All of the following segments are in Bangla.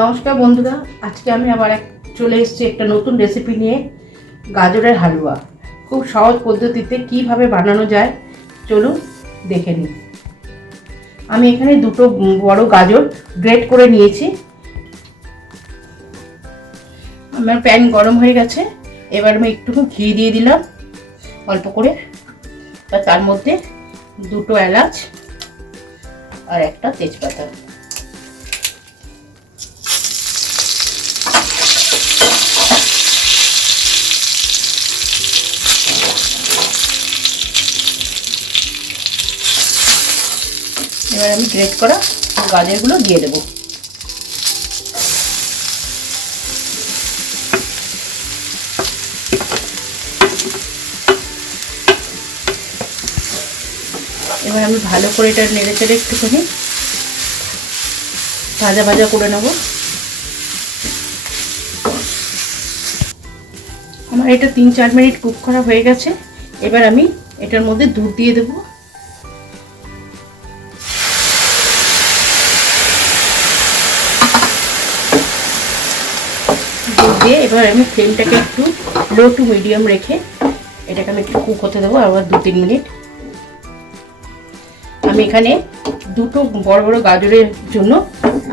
নমস্কার বন্ধুরা, আজকে আমি আবার চলে এসেছি একটা নতুন রেসিপি নিয়ে। গাজরের হালুয়া খুব সহজ পদ্ধতিতে কিভাবে বানানো যায় চলুন দেখে নিই। আমি এখানে দুটো বড় গাজর গ্রেট করে নিয়েছি। আমার প্যান গরম হয়ে গেছে, এবার আমি একটু ঘি দিয়ে দিলাম অল্প করে, তার মধ্যে দুটো এলাচ আর একটা তেজপাতা। এবার আমি গ্রেট করা গাজরগুলো দিয়ে দেবো। এবার আমি ভালো করে এটা নেড়ে চেড়ে একটুখানি ভাজা ভাজা করে নেব। আমার এটা 3-4 মিনিট কুক করা হয়ে গেছে। এবার আমি এটার মধ্যে দুধ দিয়ে দেবো। দুধ দিয়ে এবার আমি ফ্লেমটাকে একটু লো টু মিডিয়াম রেখে এটাকে আমি একটু কুক হতে দেবো আবার 2-3 মিনিট। আমি এখানে দুটো বড় বড় গাজরের জন্য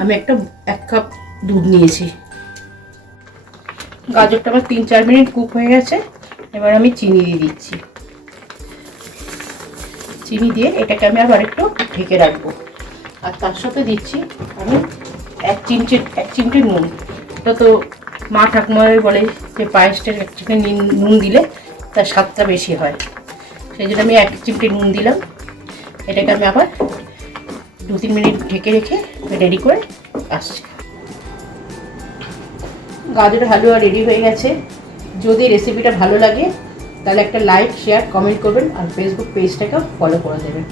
আমি 1 কাপ দুধ নিয়েছি। গাজরটা আমার 3-4 মিনিট কুক হয়ে গেছে। এবার আমি চিনি দিয়ে দিচ্ছি। চিনি দিয়ে এটাকে আমি আবার একটু ঢেকে রাখবো। আর তার সাথে দিচ্ছি আমি 1 চিমটে নুন। এটা তো মা ঠাকুমার বলে যে পায়েসটার একটুখানি নুন দিলে তার স্বাদটা বেশি হয়, সেই জন্য আমি 1 চিমটে নুন দিলাম। এটাকে আমি আবার 2-3 মিনিট ঢেকে রেখে রেডি করে আসছি। গাজরের হালুয়া রেডি হয়ে গেছে। যদি রেসিপিটা ভালো লাগে তাহলে একটা লাইক, শেয়ার, কমেন্ট করবেন আর ফেসবুক পেজটাকে ফলো করে দেবেন।